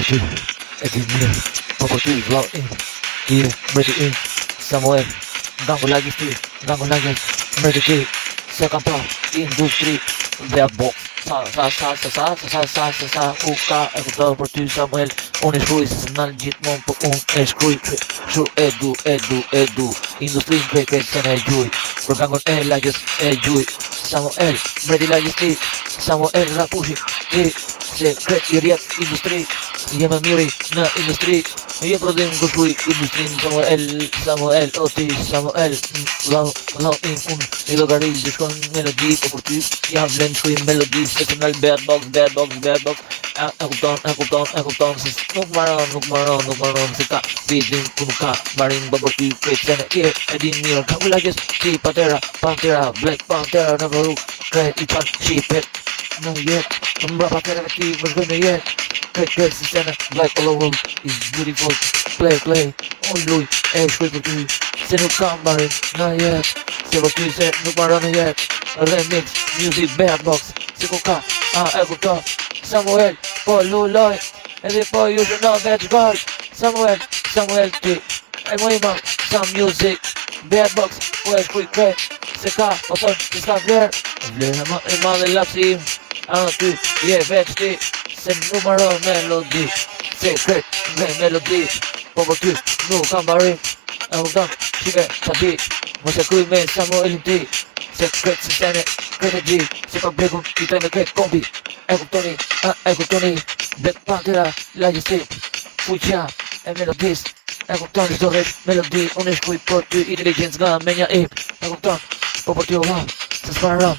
për ty, e di mirë, po për ty, vlau im, je mbreti im, Samuel, gangu lagis ty, gangu lagis, mbreti ti, se kam pa, industri, dhe bo, sa, u ka, e kuptoj për ty, Samuel, unë e shkruj, se nalë gjithmon, po unë e shkruj, shu edu, industrin krejt se ne gjuj, për gangun e lagis e gjuj, Samuel, mbreti lagis ti, Samuel, rapushi, ti, se krejt I rjet industri, jem e miri në industri, je prodhim këshuj industrin, Samuel, o ti, Samuel, lau im, unë I logarit, që shkon melodi, po për ty, jam vlen shkuj melodi, se të nal bad box, e kupton, se nuk maron, se ka fitin, ku nuk ka, marin, po për ty, krejt se ne je, e din mirë, ka kulagjes, ti, Pantera, Black Pantera, në vëru, krejt I qanë, shqipet, në jetë, në mbra patereve ti, vëzhgoj në jetë, krejt si sene, like all the world is beautiful, play, unë luj, e shkuj për ty, se nuk kam marin në jetë, se për ty se nuk maron në jetë, remix, music, bad box, se ku ka, e kupto, Samuel, po lulloj, edhe po ju shëno veç goj, Samuel ti, e mu ima, some music, bad box, po e shkuj krejt, se ka, po thonë, se s'ka vlerë e madhe lapsi im, anë ty, je veç ti, se nuk maron melodi, se krejt me melodi, po për ty nuk kam barim, e kupton, shike qa ti, mos e kruj me Samuelin ti, se krejt si sene, krejt e gji, se pa blegun I taj me krejt kombi, e kuptoni, Black Pantera, lagjës ti, fuqja e melodis, e kupton, çdo rreth melodi, unë e shkuj për ty, inteligencë nga menja im, e kupton, po për ty o se s'param,